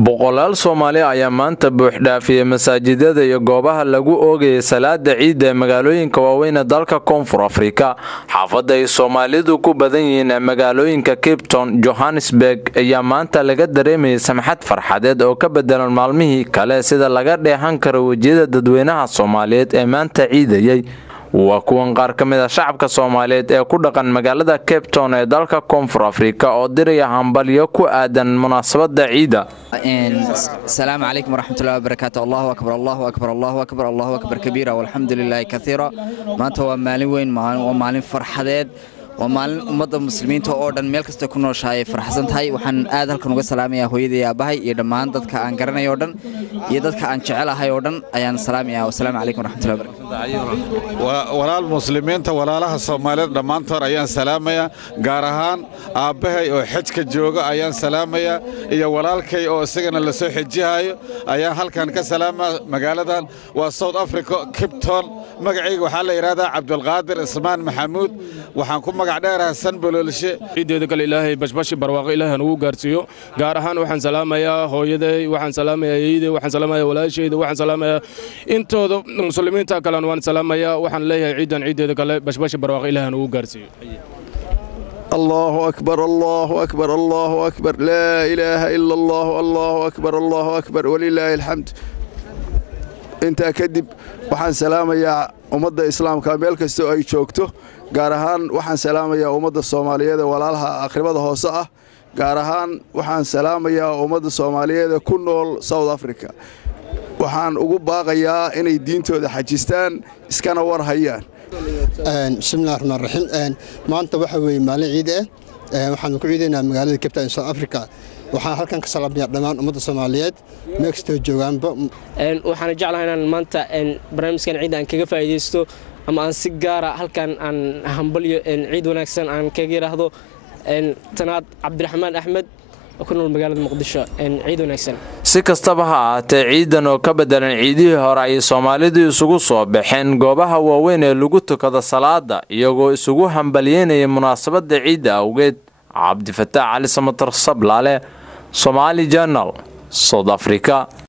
boqolaal Soomaali ayaa maanta buux dhaafiyay masaajidada iyo goobaha lagu oogayay salaada ciid ee magaalooyinka waaweyn ee dalka Koonfur Afrika. Xaafadda ay Soomaalidu ku badan yihiin magaalooyinka Cape Town, Johannesburg ayaa maanta laga dareemayay samxad farxadeed oo ka bedelan maalmihii kale sida laga dheehan karo wajiyada dadweynaha Soomaaliyeed ee maanta ciidayay. waa kuwan qaar ka mid ah shacabka Soomaaliyeed ee ku dhaqan magaalada Cape Town ee dalka Koonfur Afrika oo diraya hambalyo ku aadan munaasabada ciida. السلام عليكم ورحمة الله وبركاته. الله أكبر الله أكبر الله أكبر الله أكبر كبيرا والحمد لله كثيرا. ما هو مالين وين مالين فرحات ومالين أمة المسلمين تأردن ملك استكونوا شايف فرحسن هاي وحن آذر كنوا سلام يا هويدي يا باهي يدمان ضد كأنكرنا يوردن يدد كأنشعلا هاي يوردن أيان سلام يا والسلام عليكم ورحمة الله وبركاته. ولا المسلمين ولا لها الصوماليين دمان تر أيان سلام يا جارهان أبهي وحج كجوجا أيان سلام يا ولا الكي أو سجن اللي سوي حجها أيان هل كان كسلام مجالدا وصوت أفريقيا كيبتون مجعيق وحال إرادة عبد القادر اسمان محمود وحنكون قاعدين هسن بلولشة عيد كل إلهي بش برواق إلهي نو قارسيو قارهان وحن سلام يا هويدي وحن سلام يا يدي وحن سلام يا ولا شيء وحن سلام يا أنتو المسلمين تاكلون وحن سلام يا وحن ليه عيد كل بش برواق إلهي نو قارسيو. الله أكبر الله أكبر الله أكبر لا إله إلا الله الله أكبر الله أكبر ولله الحمد. أنت أكذب وحن سلام يا أمضى إسلام كامل كستو أي شوكته gaarahaan waxaan salaamayaa ummadda Soomaaliyeed walaalaha aqribada hoose ah gaarahaan waxaan salaamayaa ummadda Soomaaliyeed ku nool South Africa waxaan ugu baaqayaa inay diintooda xajistaan iskana war hayaan bismillaahir rahmaanir rahiim maanta waxa weeye maalin ciid waxaan ku ciideynaa magaalada Cape Town South Africa waxaan halkan ka salaamayaa dhammaan ummadda Soomaaliyeed meexto joogaanba waxaan jeclahay inaan maanta barnaamijkan ciid aan kaga faa'iideysto ama aan si gaar ah halkan aan hambalyo ciid wanaagsan aan kaga yiraahdo tanaad Cabdiraxmaan Axmed oo ku nool magaalada Muqdisho ciid wanaagsan. Si kastaba ha ahaatee ciidan oo ka bedelan ciidihii hore ay Soomaalidu isugu soo baxeen goobaha waaweyn ee lagu tukado salaada iyagoo isugu hambalyeynaya munaasabada ciida awgeed. Cabdi Fataax Ali Samatar Sablaale, Somali Journal, South Africa.